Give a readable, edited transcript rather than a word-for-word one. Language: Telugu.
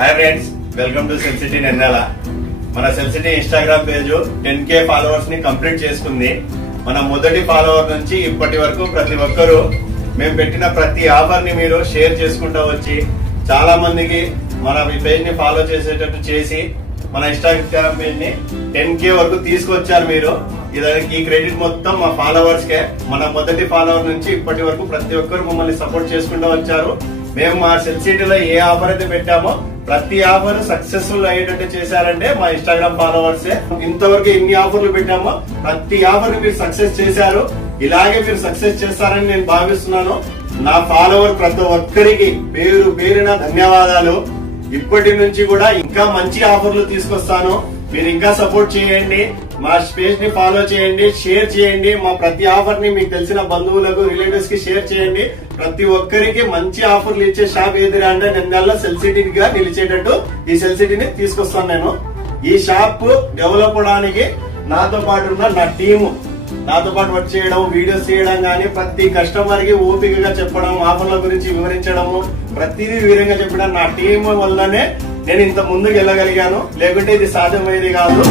Hi friends, welcome to cell city Nennala. మన cell city Instagram page 10K followers ని కంప్లీట్ చేసుకుంది. మన మొదటి ఫాలోవర్ నుంచి ఇప్పటి వరకు ప్రతి ఒక్కరూ మేము పెట్టిన ప్రతి ఆఫర్ ని మీరు షేర్ చేసుకుంటూ వచ్చి చాలా మందికి మన పేజ్ ని ఫాలో చేసేటట్టు చేసి మన ఇన్స్టాగ్రామ్ పేజ్ ని 10K వరకు తీసుకొచ్చారు మీరు. ఈ క్రెడిట్ మొత్తం మా ఫాలోవర్స్ కే. మన మొదటి ఫాలోవర్ నుంచి ఇప్పటి వరకు ప్రతి ఒక్కరు మమ్మల్ని సపోర్ట్ చేసుకుంటూ వచ్చారు. మేము మా సెల్ సిటీలో ఏ ఆఫర్ అయితే పెట్టామో ప్రతి ఆఫర్ సక్సెస్ఫుల్ అయ్యేటట్టు చేశారంటే మా ఇన్స్టాగ్రామ్ ఫాలోవర్సే. ఇంతవరకు ఎన్ని ఆఫర్లు పెట్టామో ప్రతి ఆఫర్ ని మీరు సక్సెస్ చేశారు. ఇలాగే మీరు సక్సెస్ చేస్తారని నేను భావిస్తున్నాను. నా ఫాలోవర్ ప్రతి ఒక్కరికి పేరు పేరున ధన్యవాదాలు. ఇప్పటి నుంచి కూడా ఇంకా మంచి ఆఫర్లు తీసుకొస్తాను. మీరు ఇంకా సపోర్ట్ చేయండి, మా పేజ్ ని ఫాలో చేయండి, షేర్ చేయండి. మా ప్రతి ఆఫర్ ని మీకు తెలిసిన బంధువులకు, రిలేటివ్స్ కి షేర్ చేయండి. ప్రతి ఒక్కరికి మంచి ఆఫర్లు ఇచ్చే షాప్ ఏదిరా అంటే నెన్నెల్ల సెల్ సిటీగా నిలిచేటట్టు ఈ సెల్ సిటీని తీసుకొస్తాను నేను. ఈ షాప్ డెవలప్ అవడానికి నాతో పాటు ఉన్న నా టీము నాతో పాటు వర్క్ చేయడం, వీడియోస్ చేయడం గానీ ప్రతి కస్టమర్ కి ఓపికగా చెప్పడం, ఆఫర్ల గురించి వివరించడము, ప్రతిదీ వివరంగా చెప్పడం నా టీం వల్లనే నేను ఇంత ముందుకు వెళ్ళగలిగాను. లేకుంటే ఇది సాధ్యమయ్యేది కాదు.